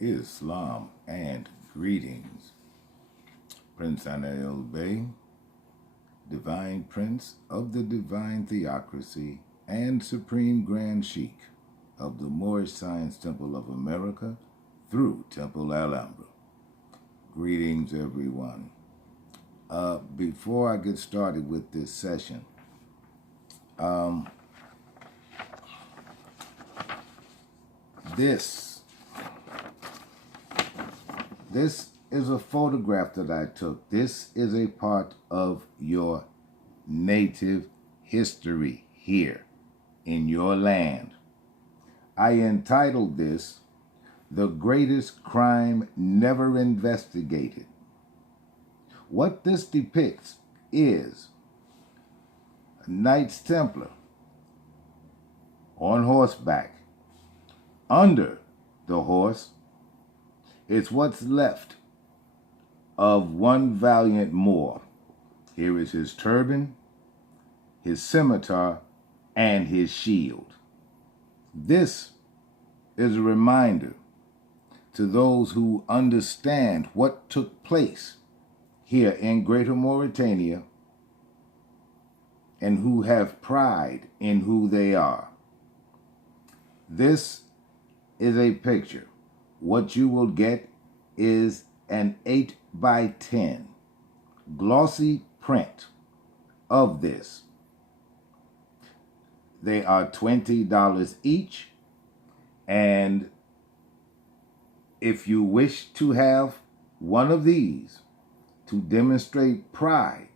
Islam and greetings. Princeanaelbey, Divine Prince of the Divine Theocracy and Supreme Grand Sheikh of the Moorish Science Temple of America through Temple Alhambra. Greetings, everyone. Before I get started with this session, this is a photograph that I took. This is a part of your native history here in your land. I entitled this, "The Greatest Crime Never Investigated." What this depicts is a Knights Templar on horseback. Under the horse is what's left of one valiant Moor. Here is his turban, his scimitar, and his shield. This is a reminder to those who understand what took place here in Greater Mauritania and who have pride in who they are. This is a picture. What you will get is an 8x10 glossy print of this. They are $20 each, and if you wish to have one of these to demonstrate pride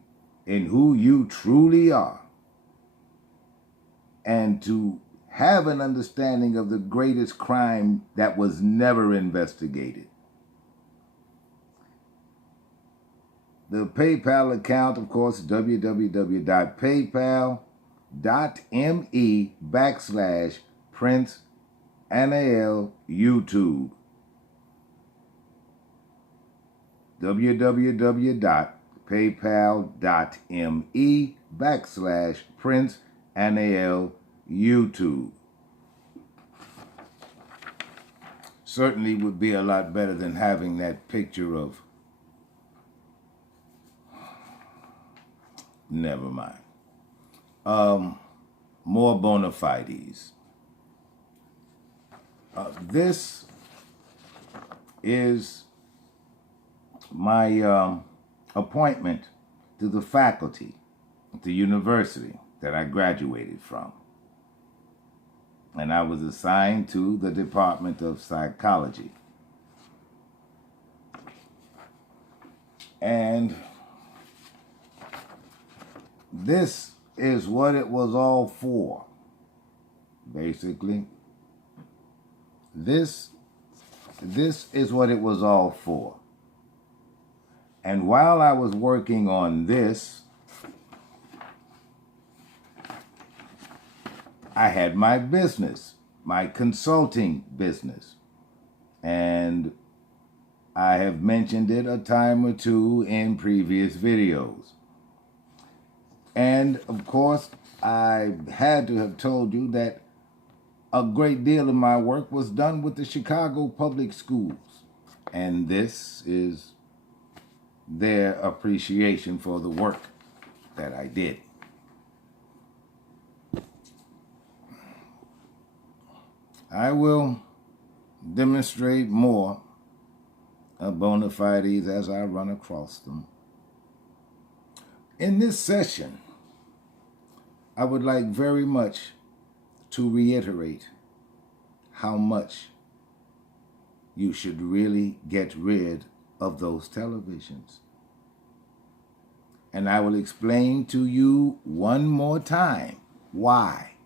in who you truly are and to have an understanding of the greatest crime that was never investigated, the PayPal account, of course, www.paypal.me/Princeanael YouTube. www.paypal.me/Princeanael YouTube. Certainly would be a lot better than having that picture of, never mind. More bona fides. This is my appointment to the faculty at the university that I graduated from. And I was assigned to the Department of Psychology. And this is what it was all for, basically. This is what it was all for. And while I was working on this, I had my business, my consulting business. And I have mentioned it a time or two in previous videos. And of course, I had to have told you that a great deal of my work was done with the Chicago Public Schools. And this is their appreciation for the work that I did. I will demonstrate more bona fides as I run across them. In this session, I would like very much to reiterate how much you should really get rid of those televisions. And I will explain to you one more time why.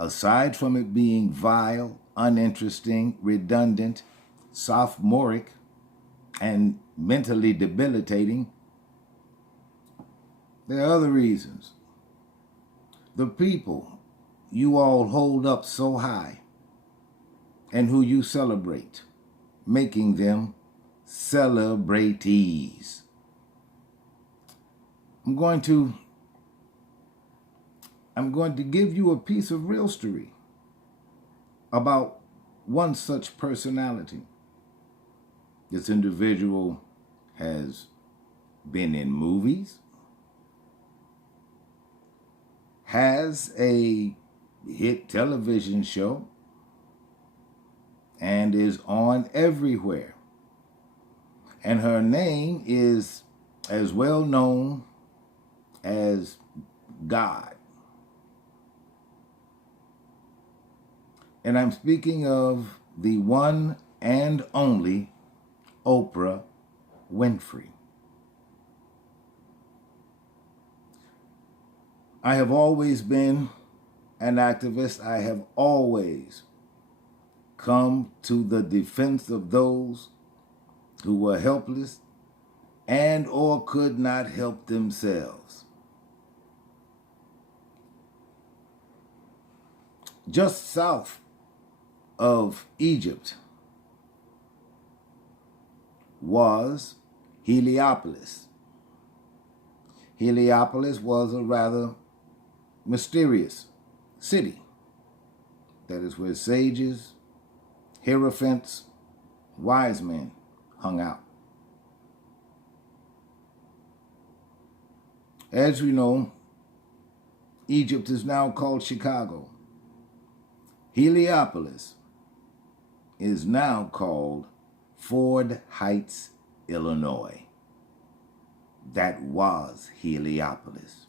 Aside from it being vile, uninteresting, redundant, sophomoric, and mentally debilitating, there are other reasons. The people you all hold up so high and who you celebrate, making them celebratees. I'm going to give you a piece of real story about one such personality. This individual has been in movies, has a hit television show, and is on everywhere. And her name is as well known as God. And I'm speaking of the one and only Oprah Winfrey. I have always been an activist. I have always come to the defense of those who were helpless and or could not help themselves. Just south of Egypt was Heliopolis. Heliopolis was a rather mysterious city. That is where sages, hierophants, wise men hung out. As we know, Egypt is now called Chicago. Heliopolis is now called Ford Heights, Illinois. That was Heliopolis.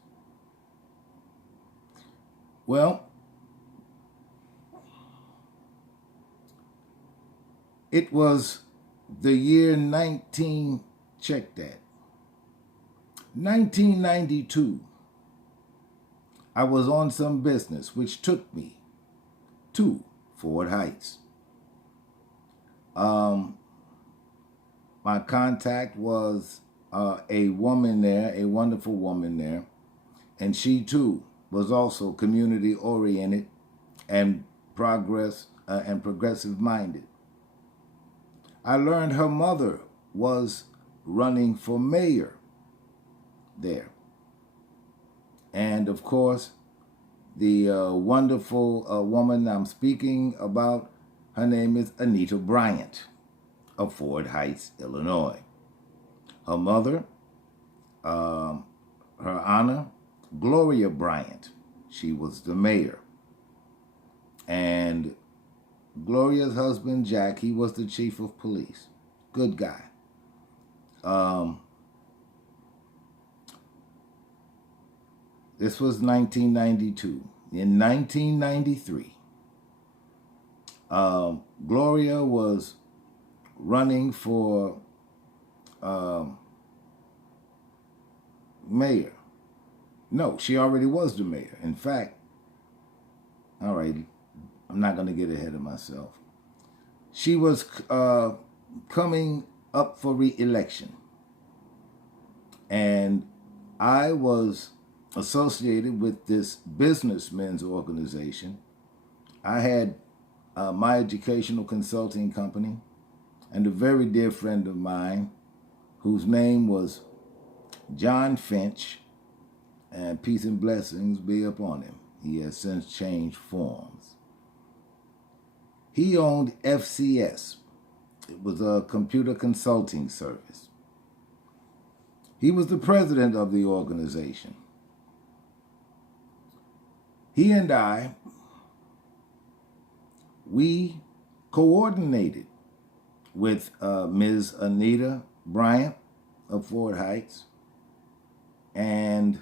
Well, it was the year 1992. I was on some business which took me to Ford Heights. My contact was a woman there, a wonderful woman there, and she too was also community oriented and progressive minded. I learned her mother was running for mayor there. And of course, the wonderful woman I'm speaking about, her name is Anita Bryant of Ford Heights, Illinois. Her mother, her honor, Gloria Bryant. She was the mayor. And Gloria's husband, Jack, he was the chief of police. Good guy. This was 1992. In 1993, Gloria was running for mayor. No, she already was the mayor. In fact, all right, I'm not going to get ahead of myself. She was coming up for re-election. And I was associated with this businessmen's organization. I had my educational consulting company and a very dear friend of mine whose name was John Finch, and peace and blessings be upon him. He has since changed forms. He owned FCS. It was a computer consulting service. He was the president of the organization. He and I, we coordinated with Ms. Anita Bryant of Ford Heights and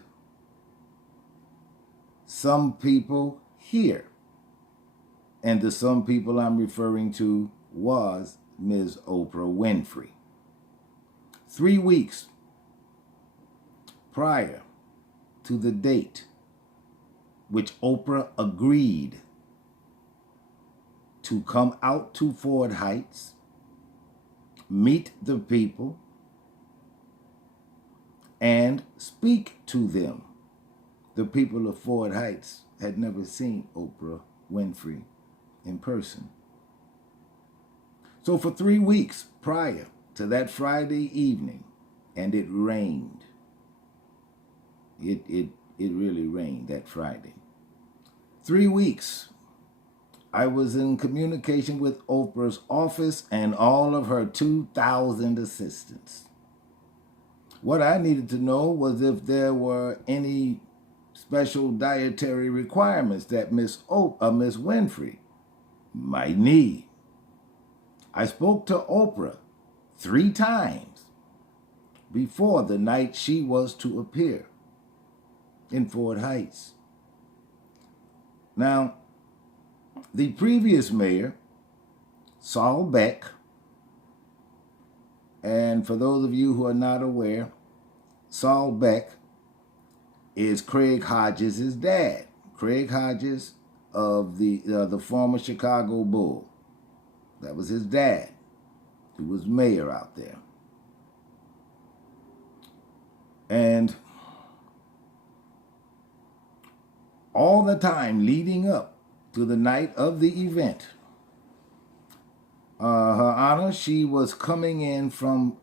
some people here. And the some people I'm referring to was Ms. Oprah Winfrey. 3 weeks prior to the date which Oprah agreed to come out to Ford Heights, meet the people, and speak to them. The people of Ford Heights had never seen Oprah Winfrey in person. So for 3 weeks prior to that Friday evening, and it rained. It really rained that Friday. 3 weeks I was in communication with Oprah's office and all of her 2,000 assistants. What I needed to know was if there were any special dietary requirements that Miss Winfrey might need. I spoke to Oprah 3 times before the night she was to appear in Fort Heights. Now, the previous mayor, Saul Beck, and for those of you who are not aware, Saul Beck is Craig Hodges' dad. Craig Hodges of the former Chicago Bull. That was his dad, who was mayor out there. And all the time leading up to the night of the event, Her Honor, she was coming in from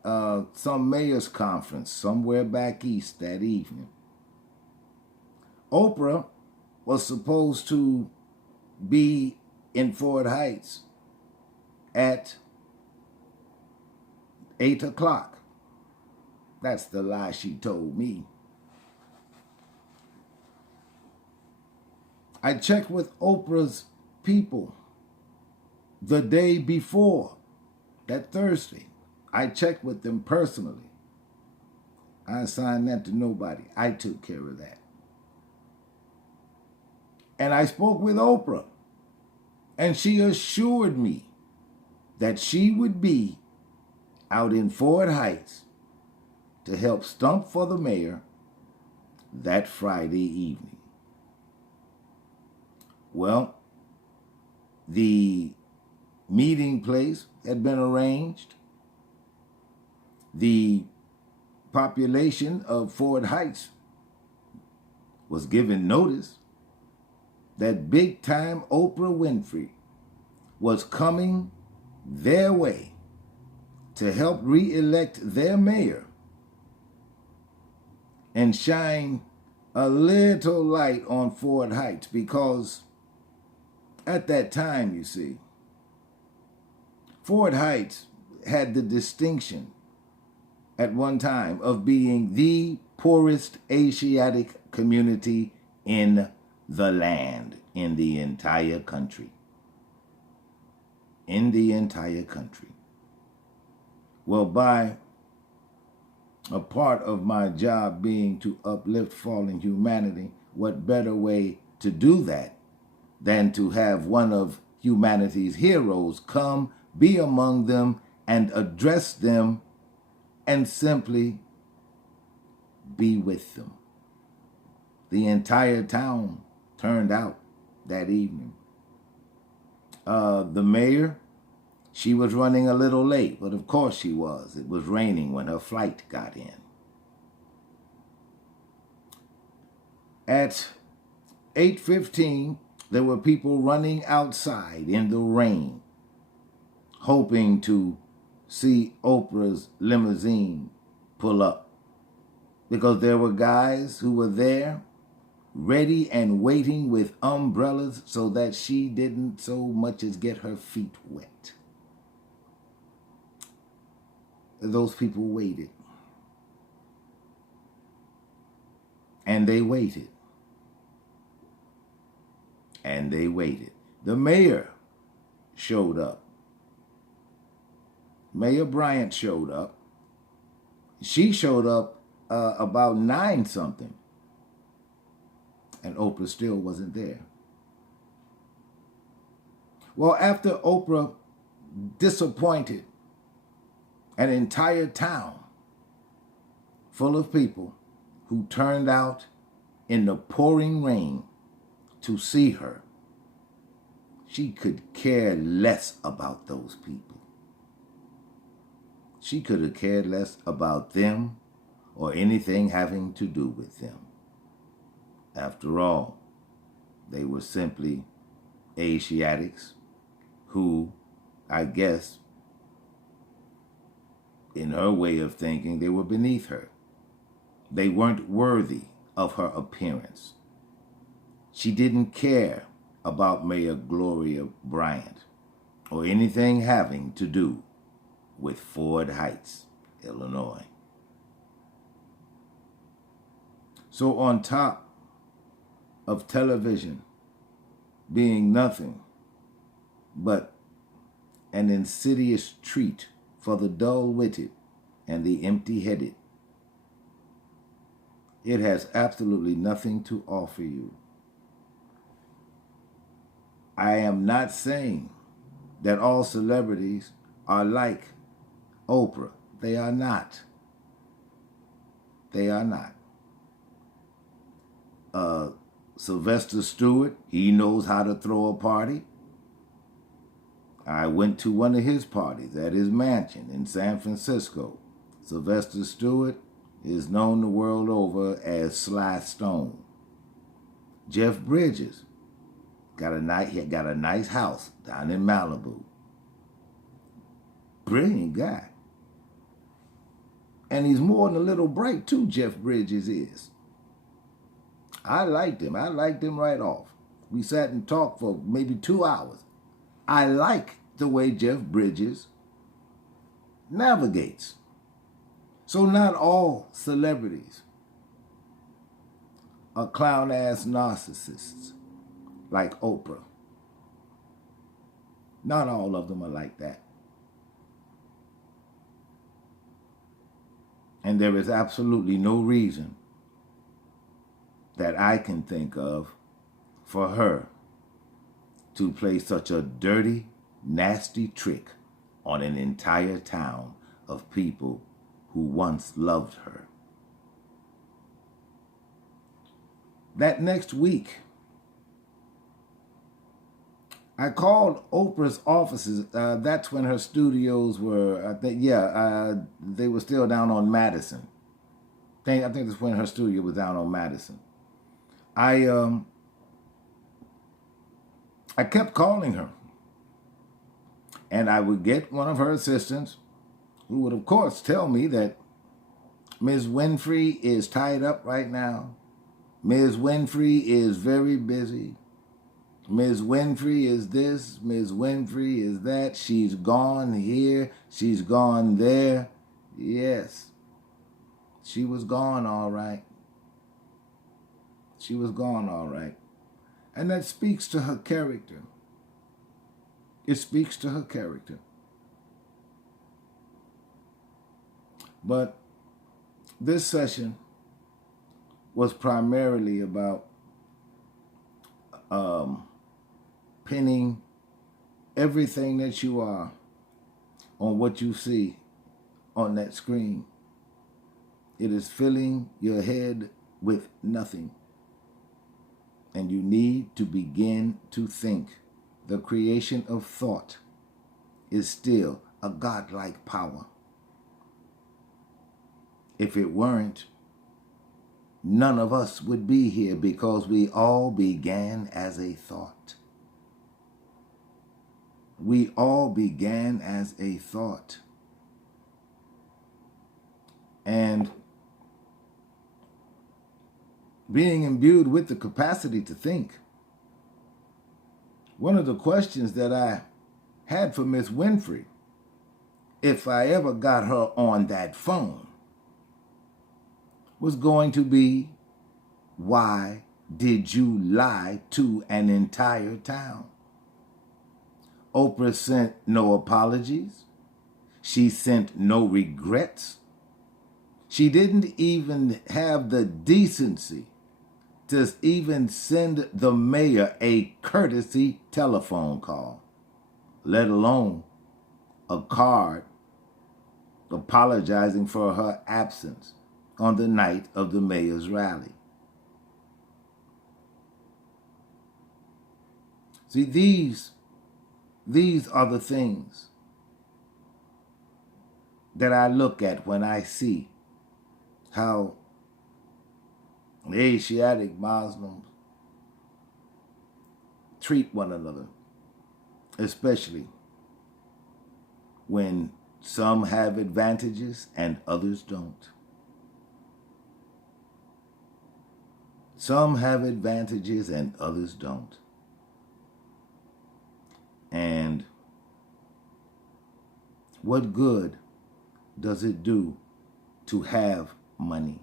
some mayor's conference somewhere back east that evening. Oprah was supposed to be in Fort Heights at 8 o'clock. That's the lie she told me. I checked with Oprah's people the day before, that Thursday. I checked with them personally. I assigned that to nobody. I took care of that. And I spoke with Oprah, and she assured me that she would be out in Fort Heights to help stump for the mayor that Friday evening. Well, the meeting place had been arranged. The population of Fort Heights was given notice that big-time Oprah Winfrey was coming their way to help re-elect their mayor and shine a little light on Fort Heights, because at that time, you see, Fort Heights had the distinction at one time of being the poorest Asiatic community in the land, in the entire country. In the entire country. Well, by a part of my job being to uplift fallen humanity, what better way to do that than to have one of humanity's heroes come, be among them, and address them, and simply be with them. The entire town turned out that evening. The mayor, she was running a little late, but of course she was. It was raining when her flight got in. At 8:15, there were people running outside in the rain, hoping to see Oprah's limousine pull up, because there were guys who were there ready and waiting with umbrellas so that she didn't so much as get her feet wet. Those people waited. And they waited. And they waited. The mayor showed up. Mayor Bryant showed up. She showed up about 9-something. And Oprah still wasn't there. Well, after Oprah disappointed an entire town full of people who turned out in the pouring rain to see her, she could care less about those people. She could have cared less about them or anything having to do with them. After all, they were simply Asiatics who, I guess, in her way of thinking, they were beneath her. They weren't worthy of her appearance. She didn't care about Mayor Gloria Bryant or anything having to do with Ford Heights, Illinois. So on top of television being nothing but an insidious treat for the dull-witted and the empty-headed, it has absolutely nothing to offer you. I am not saying that all celebrities are like Oprah. They are not. They are not. Sylvester Stewart, he knows how to throw a party. I went to one of his parties at his mansion in San Francisco. Sylvester Stewart is known the world over as Sly Stone. Jeff Bridges got a nice house down in Malibu. Brilliant guy. And he's more than a little bright too, Jeff Bridges is. I liked him. I liked him right off. We sat and talked for maybe 2 hours. I like the way Jeff Bridges navigates. So not all celebrities are clown-ass narcissists like Oprah. Not all of them are like that. And there is absolutely no reason that I can think of for her to play such a dirty, nasty trick on an entire town of people who once loved her. That next week, I called Oprah's offices. That's when her studios were, they were still down on Madison. I think that's when her studio was down on Madison. I kept calling her, and I would get one of her assistants who would, of course, tell me that Ms. Winfrey is tied up right now. Ms. Winfrey is very busy. Ms. Winfrey is this, Ms. Winfrey is that. She's gone here, she's gone there. Yes, she was gone all right. She was gone all right. And that speaks to her character. It speaks to her character. But this session was primarily about pinning everything that you are on what you see on that screen. It is filling your head with nothing. And you need to begin to think. The creation of thought is still a godlike power. If it weren't, none of us would be here because we all began as a thought. We all began as a thought. And being imbued with the capacity to think, one of the questions that I had for Miss Winfrey, if I ever got her on that phone, was going to be, why did you lie to an entire town? Oprah sent no apologies. She sent no regrets. She didn't even have the decency to even send the mayor a courtesy telephone call, let alone a card apologizing for her absence on the night of the mayor's rally. See, these are the things that I look at when I see how Asiatic Muslims treat one another, especially when some have advantages and others don't. Some have advantages and others don't. And what good does it do to have money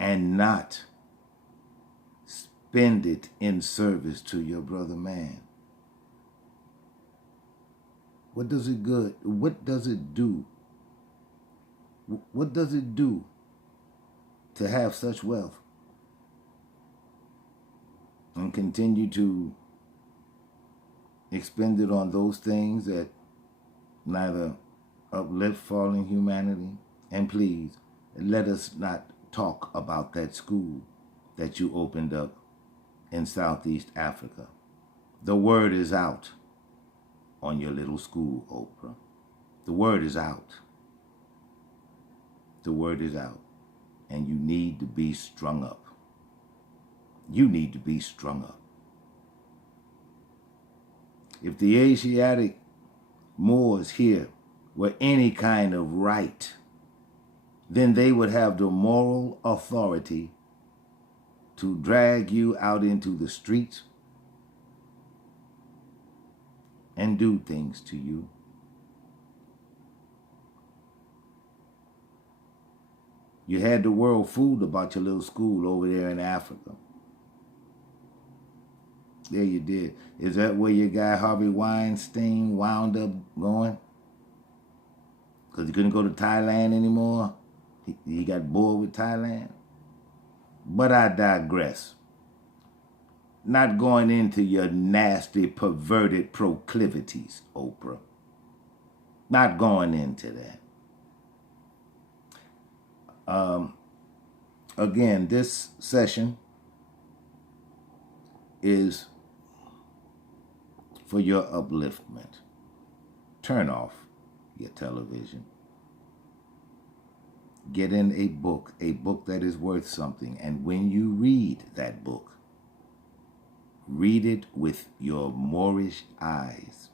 and not spend it in service to your brother man? What does it good? What does it do? What does it do to have such wealth and continue to expend it on those things that neither uplift fallen humanity? And please, let us not talk about that school that you opened up in Southeast Africa. The word is out on your little school, Oprah. The word is out. The word is out. And you need to be strung up. You need to be strung up. If the Asiatic Moors here were any kind of right, then they would have the moral authority to drag you out into the streets and do things to you. You had the world fooled about your little school over there in Africa. There you did. Is that where your guy Harvey Weinstein wound up going? Because he couldn't go to Thailand anymore? He got bored with Thailand? But I digress. Not going into your nasty, perverted proclivities, Oprah. Not going into that. Again, this session is for your upliftment. Turn off your television. Get in a book that is worth something. And when you read that book, read it with your Moorish eyes.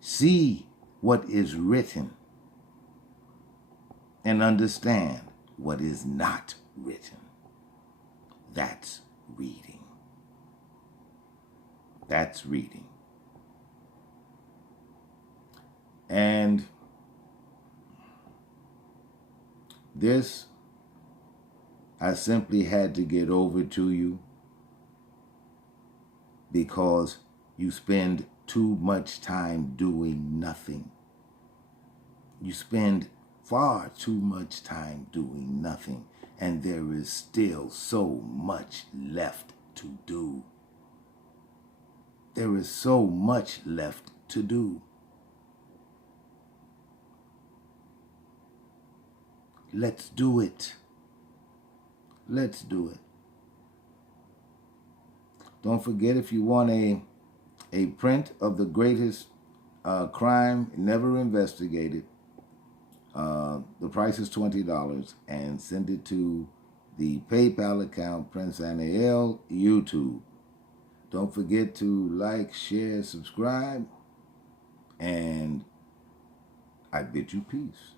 See what is written and understand what is not written. That's reading. That's reading. And this, I simply had to get over to you because you spend too much time doing nothing. You spend far too much time doing nothing, and there is still so much left to do. There is so much left to do. Let's do it. Let's do it. Don't forget, if you want a print of the greatest crime never investigated, the price is $20, and send it to the PayPal account, Princeanaelbey YouTube. Don't forget to like, share, subscribe, and I bid you peace.